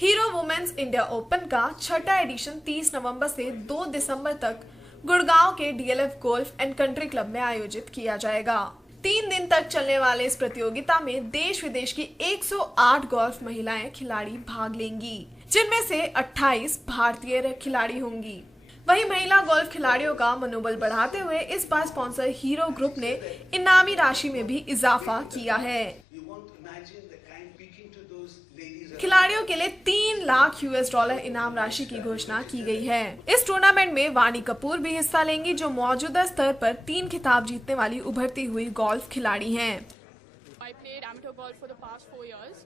Hero women's India open का छठा addition 30 नवंबर से 2 दिसंबर तक गुड़गांव के DLF golf and country club में आयोजित किया जाएगा। 3 दिन तक चलने वाले इस प्रतियोगिता में देश विदेश की 108 गोल्फ महिलाएं खिलाड़ी भाग लेंगी, जिनमें से 28 भारतीय खिलाड़ी होंगी। वहीं महिला गोल्फ खिलाड़ियों का मनोबल बढ़ाते हुए इस बार स्पॉन्सर हीरो ग्रुप ने इनामी राशि में भी इजाफा किया है। खिलाड़ियों के लिए 3 लाख US$ इनाम राशि की घोषणा की गई है। इस टूर्नामेंट में वानी कपूर भी हिस्सा लेंगी, जो मौजूदा स्तर पर 3 खिताब जीतने वाली उभरती हुई गोल्फ खिलाड़ी हैं। I played amateur golf for the past 4 years,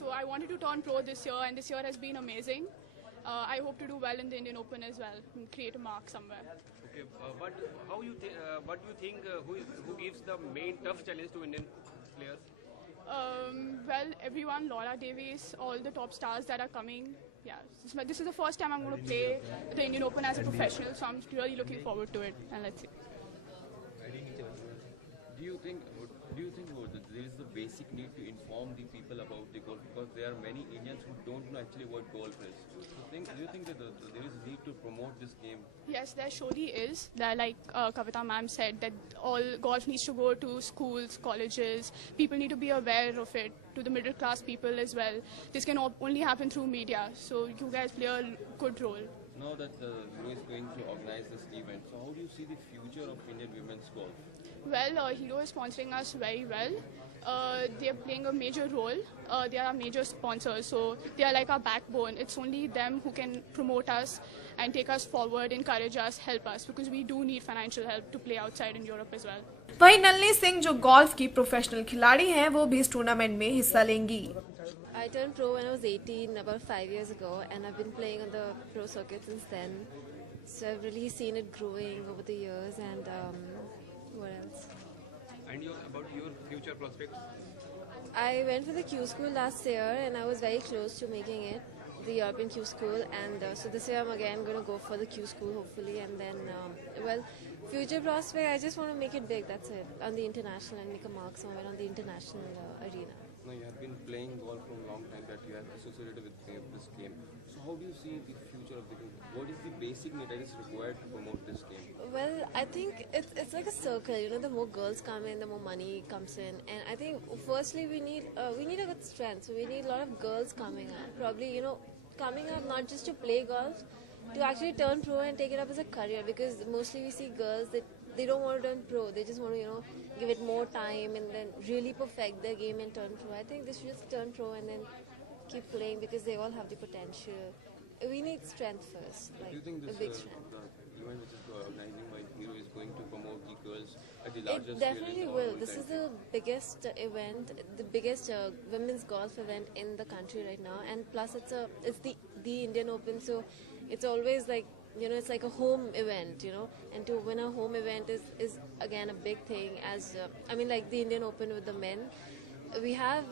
so I wanted to turn pro this year, and this year has been amazing. I hope to do well in the Indian Open as well, and create a mark somewhere. Okay, but what do you think? Who gives the main tough challenge to Indian players? Well, everyone, Laura Davies, all the top stars that are coming. Yeah, this is the first time I'm going to play the Indian Open as a professional, so I'm really looking forward to it. And let's see. Do you think that there is the basic need to inform the people about the golf, because there are many Indians who don't know actually what golf is? Do you think that there is a need to promote this game? Yes, there surely is. Like Kavita ma'am said, that all golf needs to go to schools, colleges. People need to be aware of it, to the middle class people as well. This can only happen through media, so you guys play a good role. Now that Hero is going to organize this event, so how do you see the future of Indian women's golf? Well, Hero is sponsoring us very well. They are playing a major role. They are our major sponsors, so they are like our backbone. It's only them who can promote us and take us forward, encourage us, help us, because we do need financial help to play outside in Europe as well. वहीं नलनी सिंह, जो golf की professional खिलाड़ी हैं, वो भी इस tournament में हिस्सा लेंगी। I turned pro when I was 18, about 5 years ago, and I've been playing on the pro circuit since then. So I've really seen it growing over the years, and what else? And about your future prospects? I went for the Q school last year, and I was very close to making it, the European Q school, and so this year I'm again going to go for the Q school, hopefully, and then, well, future prospect, I just want to make it big, that's it, on the international, and make a mark somewhere on the international arena. Now you have been playing golf for a long time, that you have associated with this game. So how do you see the future of the game? What is the basic need that is required to promote this game? Well, I think it's like a circle. You know, the more girls come in, the more money comes in, and I think firstly we need a good strength. So we need a lot of girls coming up. Probably, you know, coming up not just to play golf, to actually turn pro and take it up as a career. Because mostly we see girls that they don't want to turn pro. They just want to, you know, give it more time and then really perfect their game and turn pro. I think they should just turn pro and then keep playing, because they all have the potential. We need strength first, like Do you think this a big strength. the event which is organizing by Hero is going to promote the girls at the largest It scale definitely in will. all This is country? the biggest event, the biggest women's golf event in the country right now, and plus it's the Indian Open, so it's always like, you know, it's like a home event, you know, and to win a home event is again a big thing. As I mean, like the Indian Open with the men, we have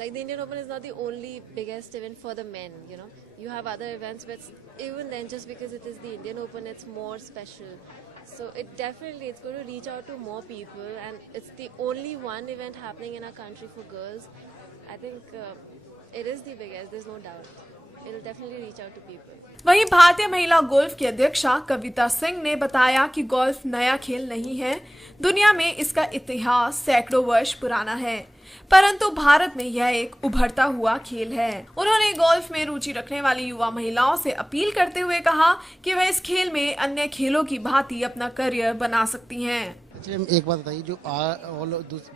like the Indian Open is not the only biggest event for the men, you know. You have other events, but even then, just because it is the Indian Open, it's more special. So it's going to reach out to more people, and it's the only one event happening in our country for girls. I think it is the biggest, there's no doubt. It'll definitely reach out to people. वहीं भारतीय महिला golf की अध्यक्षा कविता सिंह ने बताया कि golf नया खेल नहीं है। दुनिया में इसका इतिहास सैकड़ों वर्ष पुराना है, परंतु भारत में यह एक उभरता हुआ खेल है। उन्होंने गोल्फ में रुचि रखने वाली युवा महिलाओं से अपील करते हुए कहा कि वह इस खेल में अन्य खेलों की भांति अपना करियर बना सकती हैं। एक बात बताइए, जो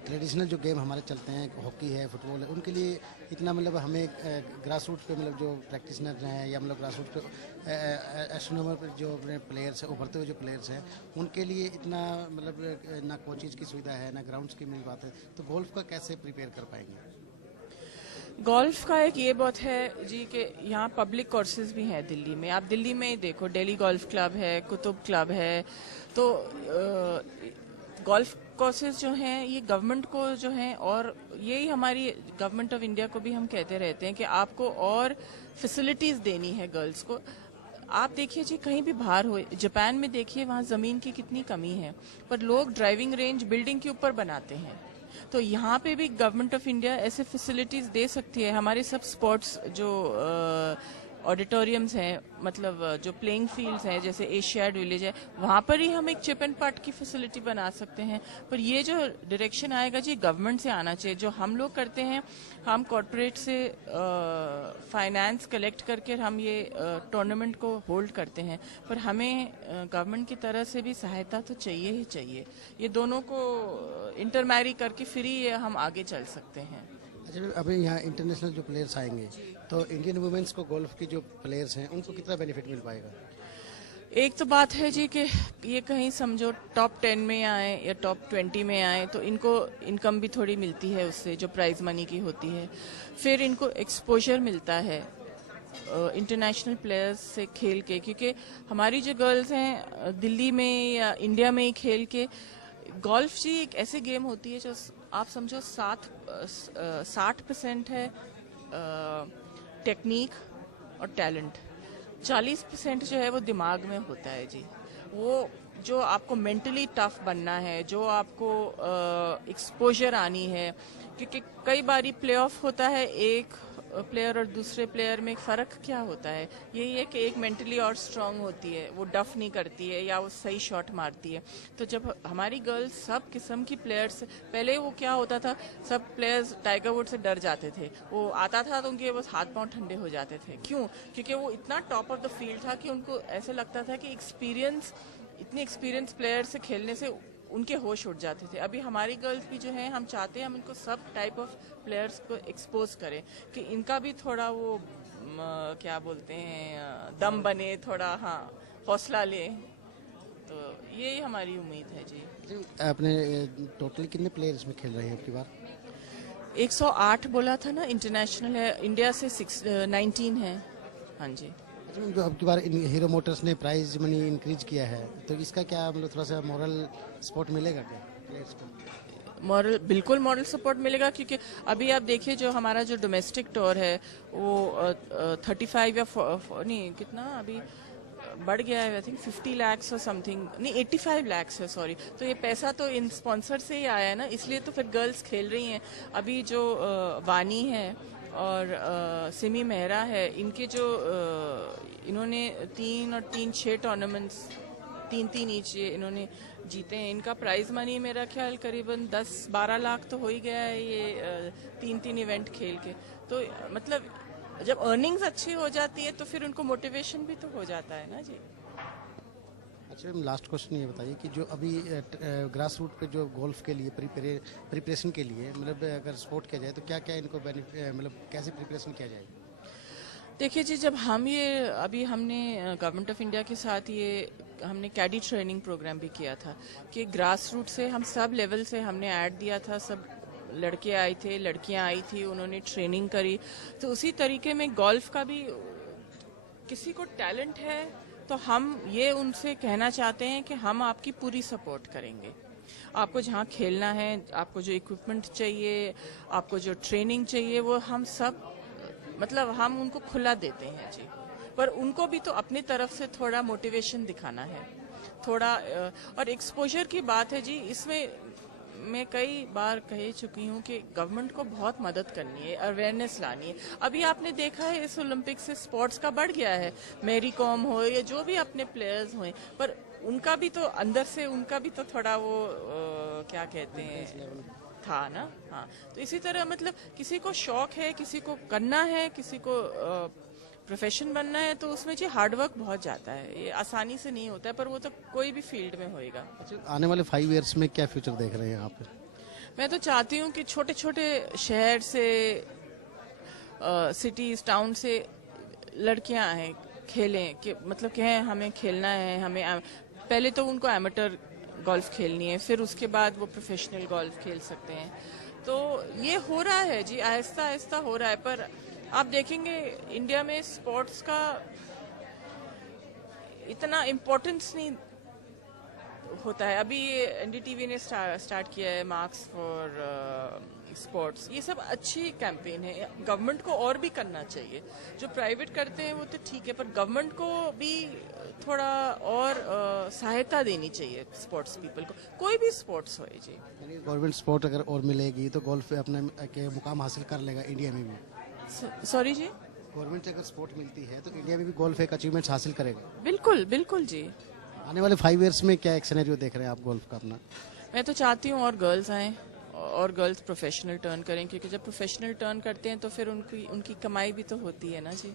ट्रेडिशनल जो गेम हमारे चलते हैं, हॉकी है, फुटबॉल है, उनके लिए इतना मतलब हमें ग्रास रूट पे मतलब जो प्रैक्टिशनर हैं या मतलब ग्रास रूट पे एस्ट्रोनॉमर पे जो अपने प्लेयर्स हैं, उभरते हुए जो प्लेयर्स हैं, उनके लिए इतना मतलब ना कोचेज की सुविधा है, ना ग्राउंड्स की मिल बात है, तो गोल्फ का कैसे प्रिपेयर कर पाएंगे? गोल्फ का एक ये बात है जी कि यहाँ पब्लिक कोर्सेज भी हैं दिल्ली में। आप दिल्ली में ही देखो, दिल्ली गोल्फ क्लब है, कुतुब क्लब है, तो गोल्फ कोर्सेज जो हैं ये गवर्नमेंट को जो हैं, और यही हमारी गवर्नमेंट ऑफ इंडिया को भी हम कहते रहते हैं कि आपको और फैसिलिटीज देनी है गर्ल्स को। आप देखिए जी, कहीं भी बाहर हो, जापान में देखिए, वहाँ जमीन की कितनी कमी है, पर लोग ड्राइविंग रेंज बिल्डिंग के ऊपर बनाते हैं। तो यहाँ पे भी गवर्नमेंट ऑफ इंडिया ऐसे फैसिलिटीज दे सकती है। हमारे सब स्पोर्ट्स जो ऑडिटोरियम्स हैं, मतलब जो प्लेइंग फील्ड्स हैं, जैसे एशियाड विलेज है, वहाँ पर ही हम एक चिप एंड पार्ट की फैसिलिटी बना सकते हैं। पर ये जो डायरेक्शन आएगा जी गवर्नमेंट से आना चाहिए। जो हम लोग करते हैं, हम कॉर्पोरेट से फाइनेंस कलेक्ट करके हम ये टूर्नामेंट को होल्ड करते हैं, पर हमें गवर्नमेंट की तरह से भी सहायता तो चाहिए ही चाहिए। ये दोनों को इंटरमैरी करके फिर ही हम आगे चल सकते हैं। अच्छा, अभी यहाँ इंटरनेशनल जो प्लेयर्स आएंगे तो इंडियन वुमेन्स को गोल्फ की जो प्लेयर्स हैं उनको कितना बेनिफिट मिल पाएगा? एक तो बात है जी कि ये कहीं समझो टॉप 10 में आए या टॉप 20 में आए तो इनको इनकम भी थोड़ी मिलती है उससे, जो प्राइज मनी की होती है। फिर इनको एक्सपोजर मिलता है इंटरनेशनल प्लेयर्स से खेल के, क्योंकि हमारी जो गर्ल्स हैं दिल्ली में या इंडिया में ही खेल के, गोल्फ जी एक ऐसी गेम होती है जो आप समझो 60% है टेक्निक और टैलेंट, 40% जो है वो दिमाग में होता है जी। वो जो आपको मेंटली टफ बनना है, जो आपको एक्सपोजर आनी है, क्योंकि कई बारी प्ले ऑफ होता है, एक प्लेयर और दूसरे प्लेयर में फ़र्क क्या होता है, यही है कि एक मेंटली और स्ट्रांग होती है, वो डफ नहीं करती है या वो सही शॉट मारती है। तो जब हमारी गर्ल्स सब किस्म की प्लेयर्स, पहले वो क्या होता था, सब प्लेयर्स टाइगर वुड से डर जाते थे, वो आता था तो उनके बस हाथ पांव ठंडे हो जाते थे। क्यों? क्योंकि वो इतना टॉप ऑफ द फील्ड था कि उनको ऐसे लगता था कि इतने एक्सपीरियंस प्लेयर से खेलने से उनके होश उड़ जाते थे। अभी हमारी गर्ल्स भी जो हैं, हम चाहते हैं हम इनको सब टाइप ऑफ प्लेयर्स को एक्सपोज करें कि इनका भी थोड़ा वो क्या बोलते हैं दम बने, थोड़ा हाँ हौसला ले। तो यही हमारी उम्मीद है जी। आपने टोटल कितने प्लेयर्स में खेल रहे हैं आपकी बार? 108 बोला था ना, इंटरनेशनल है, इंडिया से 19 है। हाँ जी। जो अब की बार हीरो मोटर्स ने प्राइज मनी इंक्रीज किया है, तो इसका क्या मतलब थोड़ा सा मॉरल सपोर्ट मिलेगा क्या प्लेयर्स को? बिल्कुल मॉरल सपोर्ट मिलेगा, क्योंकि अभी आप देखिए जो हमारा जो डोमेस्टिक टूर है वो 35 या नहीं कितना अभी बढ़ गया है, आई थिंक 50 लाख और समथिंग, नहीं 85 लाख है, सॉरी। तो ये पैसा तो इन स्पॉन्सर से ही आया है ना, इसलिए तो फिर गर्ल्स खेल रही हैं। अभी जो वानी है और सिमी मेहरा है, इनके जो इन्होंने 3 और 3 6 टूर्नामेंट्स 3 ईच ये इन्होंने जीते हैं। इनका प्राइज मनी मेरा ख्याल करीबन 10-12 लाख तो हो ही गया है ये 3 इवेंट खेल के। तो मतलब जब अर्निंग्स अच्छी हो जाती है तो फिर उनको मोटिवेशन भी तो हो जाता है ना जी। अच्छा, लास्ट क्वेश्चन ये बताइए कि जो अभी ग्रास रूट पे जो गोल्फ के लिए प्रिपरेशन के लिए मतलब अगर सपोर्ट किया जाए तो क्या क्या इनको मतलब कैसे प्रिपरेशन किया जाए? देखिए जी, जब हमने गवर्नमेंट ऑफ इंडिया के साथ हमने कैडी ट्रेनिंग प्रोग्राम भी किया था कि ग्रास रूट से हम सब लेवल से हमने ऐड दिया था, सब लड़के आए थे, लड़कियां आई थी, उन्होंने ट्रेनिंग करी। तो उसी तरीके में गोल्फ का भी किसी को टैलेंट है तो हम ये उनसे कहना चाहते हैं कि हम आपकी पूरी सपोर्ट करेंगे। आपको जहाँ खेलना है, आपको जो इक्विपमेंट चाहिए, आपको जो ट्रेनिंग चाहिए, वो हम सब मतलब हम उनको खुला देते हैं जी। पर उनको भी तो अपनी तरफ से थोड़ा मोटिवेशन दिखाना है, थोड़ा और एक्सपोजर की बात है जी। इसमें मैं कई बार कह चुकी हूँ कि गवर्नमेंट को बहुत मदद करनी है, अवेयरनेस लानी है। अभी आपने देखा है इस ओलंपिक से स्पोर्ट्स का बढ़ गया है, मैरी कॉम हो या जो भी अपने प्लेयर्स हुए, पर उनका भी तो अंदर से उनका भी तो थोड़ा वो क्या कहते हैं था ना। हाँ, तो इसी तरह मतलब किसी को शौक है, किसी को करना है, किसी को प्रोफेशन बनना है, तो उसमें जी हार्डवर्क बहुत जाता है, ये आसानी से नहीं होता है, पर वो तो कोई भी फील्ड में होएगा। अच्छा, आने वाले 5 इयर्स में क्या फ्यूचर देख रहे हैं आप? मैं तो चाहती हूँ कि छोटे छोटे शहर से सिटीज टाउन से लड़कियां आए, खेलें, कि मतलब कहें हमें खेलना है, हमें पहले तो उनको एमेटर गोल्फ खेलनी है, फिर उसके बाद वो प्रोफेशनल गोल्फ खेल सकते हैं। तो ये हो रहा है जी, आहिस्ता आहिस्ता हो रहा है। पर आप देखेंगे इंडिया में स्पोर्ट्स का इतना इम्पोर्टेंस नहीं होता है। अभी एनडीटीवी ने स्टार्ट किया है मार्क्स फॉर स्पोर्ट्स, ये सब अच्छी कैंपेन है। गवर्नमेंट को और भी करना चाहिए। जो प्राइवेट करते हैं वो तो ठीक है, पर गवर्नमेंट को भी थोड़ा और सहायता देनी चाहिए स्पोर्ट्स पीपल को, कोई भी स्पोर्ट्स होए जी। गवर्नमेंट सपोर्ट अगर और मिलेगी तो गोल्फ अपने के मुकाम हासिल कर लेगा इंडिया में भी। सॉरी जी। गवर्नमेंट से अगर सपोर्ट मिलती है तो इंडिया में भी गोल्फ एक अचीवमेंट हासिल करेगा। बिल्कुल बिल्कुल जी। आने वाले 5 इयर्स में क्या एक सिनेरियो देख रहे हैं आप गोल्फ का अपना? मैं तो चाहती हूँ और गर्ल्स आएँ और गर्ल्स प्रोफेशनल टर्न करें, क्योंकि जब प्रोफेशनल टर्न करते हैं तो फिर उनकी कमाई भी तो होती है ना जी।